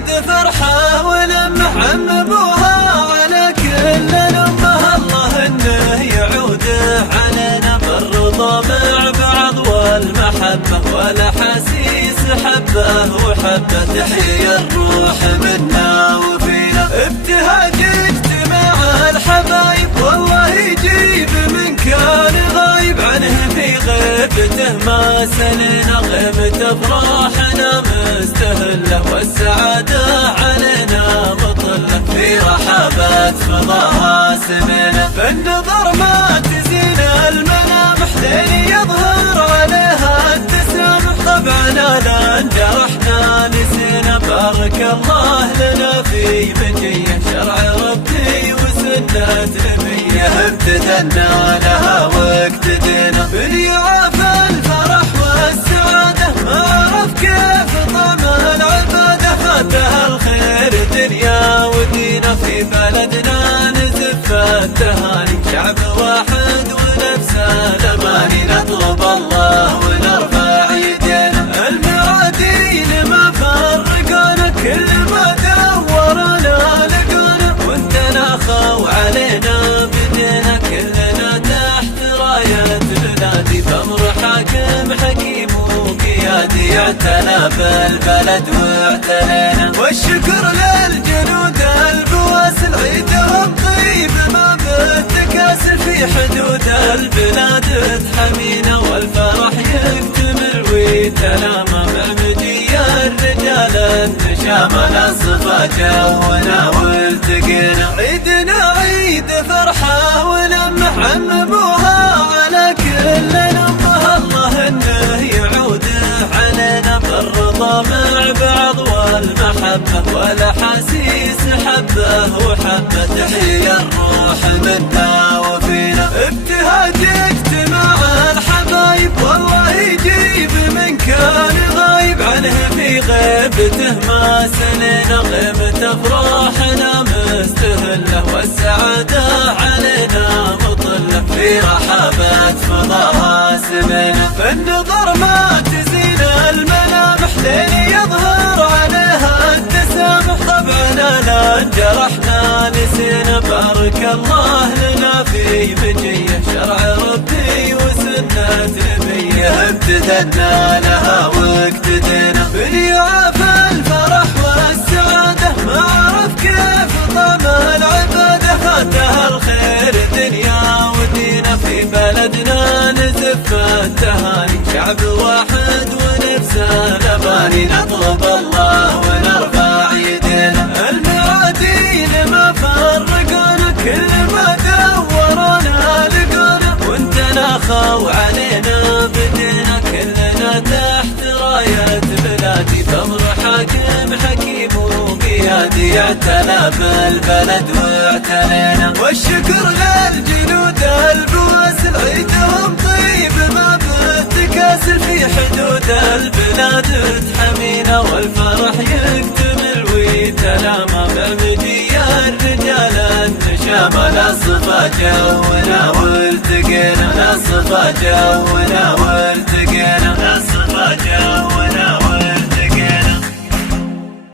عيد فرحة ولمح عمموها على كل الأمة، الله إنه يعوده علينا بالرضا مع بعض والمحبة والأحاسيس حبة وحبة، تحيي الروح منا وفينا ابتهاج اجتماع الحبايب، والله يجيب من كان غايب عنه في غيبته ما سلنا، غيبة افراحنا مستهلة والسعادة علينا مطلة، في رحابات فضاها سمنا، فالنظر ما تزين الملامح لين يظهر عليها التسامح، طبعا لا جرحنا نسينا، بارك الله لنا في مجيه شرع ربي وسنة نبيه، ابتدنا لها واقتدينا باليعافى الفرح والسعادة، ما عرف كيف طعم العبادة، فاتها الخير دنيا ودينا، في بلدنا نزف التهاني، شعب واحد ونفس الأماني، نطلب الله ونرفع يدينا، المرادين ما فرقونا، كل ما دورنا لقونا، وانتنا خاو علينا بدينا، كلنا تحت راية بلادي، بأمر حاكم حكيم وقيادي، اعتنى بالبلد واعتنينا، والشكر للجنود البواسل، عيدهم طيب ما بالتكاسل، في حدود البلاد تحمينا، والفرح يكتمل ويتلامى، مع مجي الرجال النشامى، نصفى جونا والتقينا، عيدنا عيد فرحة ولمح عمموها على كل الأمة، الله إنه يعوده علينا بالرضا مع بعض والمحبة والأحاسيس حبة وحبة، تحيي الروح منا وفينا ابتهاج اجتماع الحبايب، والله يجيب من كان غايب عنه في غيبته ما سنينا، غيبة افراحنا مستهلة والسعادة علينا مطلة، في رحابات فضاها سمنا، فالنظر ما تزين الملامح لين يظهر عليها التسامح، طبعا لا جرحنا نسينا، بارك الله لنا في مجيه شرع ربي وسنة نبيه، ابتدنا لها واقتدينا باليعافى الفرح والسعادة، ما عرف كيف طعم العبادة، فاتها الخير دنيا ودينا، في بلدنا نزف التهاني، شعب واحد ونفس الأماني، نطلب الله ونرفع يدينا، المرادين ما فرقونا، كل ما دورنا لقونا، وانتنا خاو علينا بدينا، كلنا تحت راية بلادي، بأمر حاكم حكيم وقيادي، اعتنى بالبلد واعتنينا، والشكر للجنود البواسل، عيدهم طيب ما بالتكاسل، في حدود البلاد تحمينا، والفرح يكتمل ويتلامى، بمجي الرجال النشامى، نصفى جونا والتقينا، نصفى جونا والتقينا، نصفى جونا والتقينا.